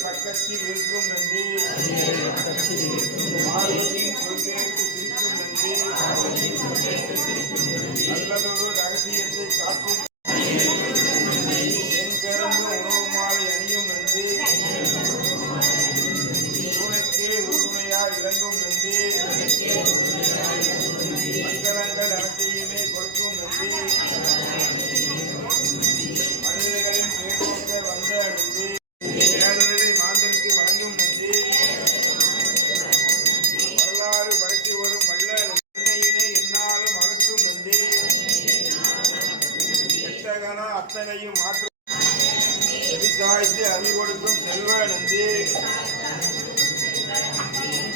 பக்கத்தில் இருக்கும் நன்றி பார்வதியின் சொல்கைக்கு திருக்கும் நன்றி நல்லதொரு ரகசியத்தை காக்கும் கொடுக்கும் செல்வ நந்தி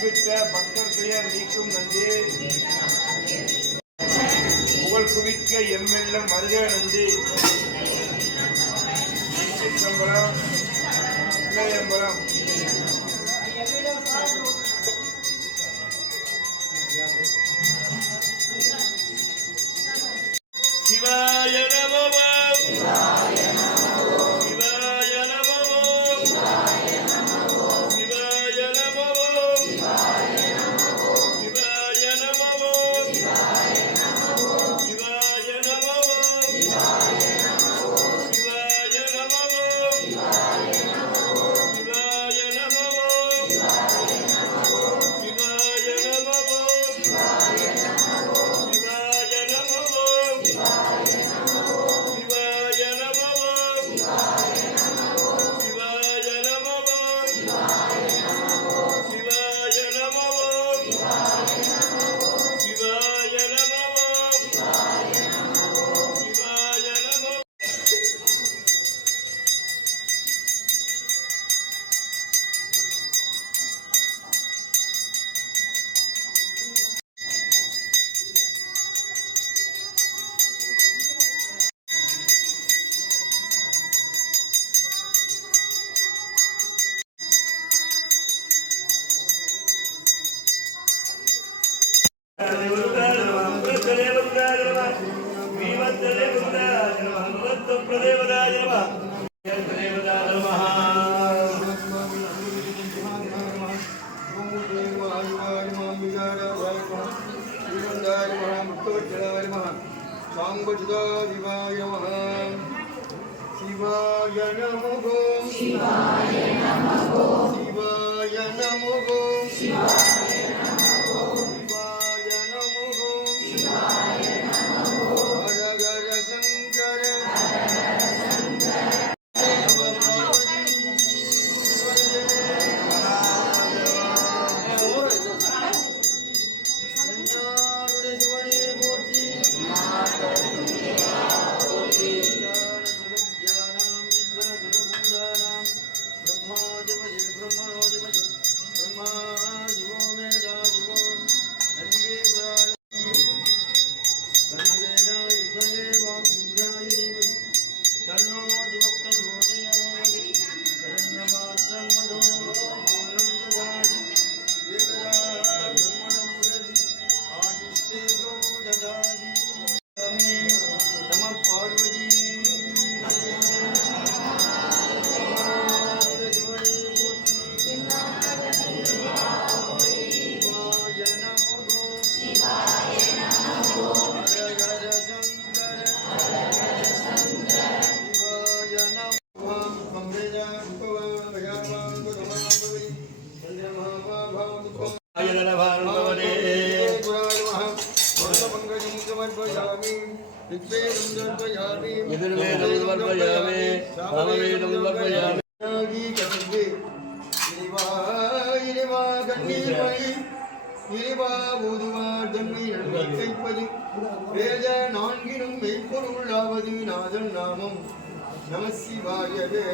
குறிப்பிட்ட பக்தர் நீக்கும் நந்தி புகழ் குவிக்க எம்எல்எம் மருக நந்தி சிற்றம்பலம் இளையம்பலம் Shivaya Namo Shivaya Namo Shivaya Namo Shivaya எதிர்வேதம் உருவர்பயாமே சமவேதம் உருவர்பயாமே இறைவா நாதன் நாமம். நமசிவாயவே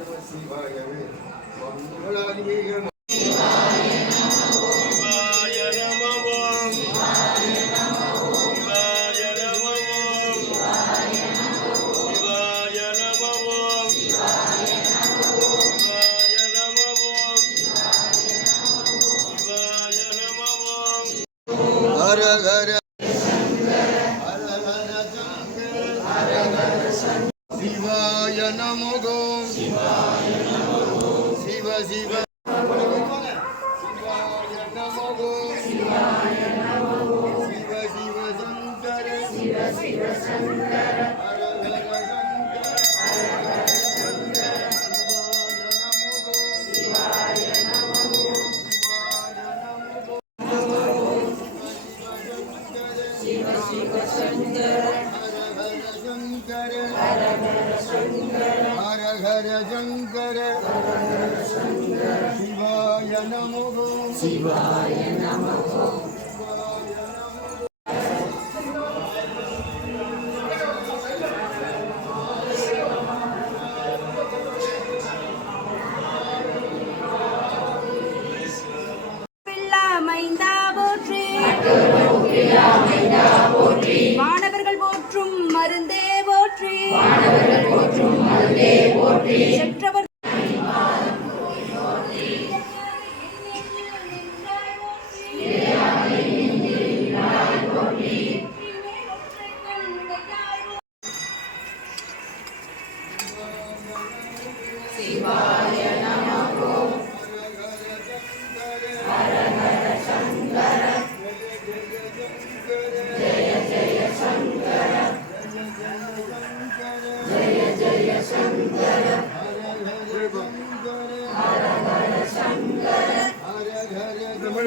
நமசிவாயவே மங்களாதிவேக சிவாய நமகோ சிவ சிவ சங்கர சிவாய நமோ சிவாய நமோ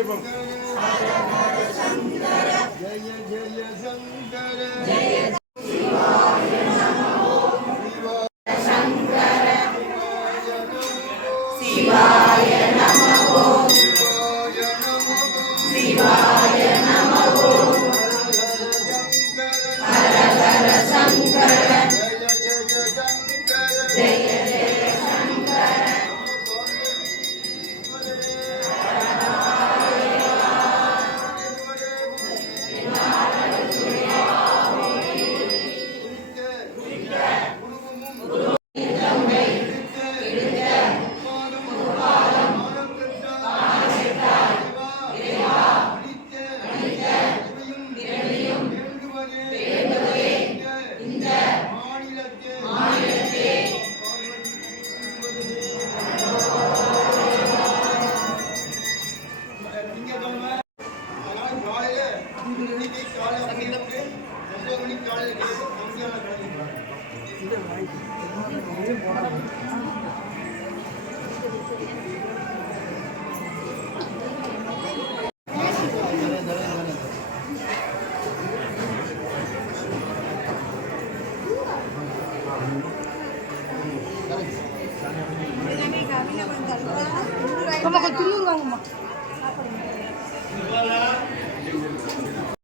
এবং சிவலா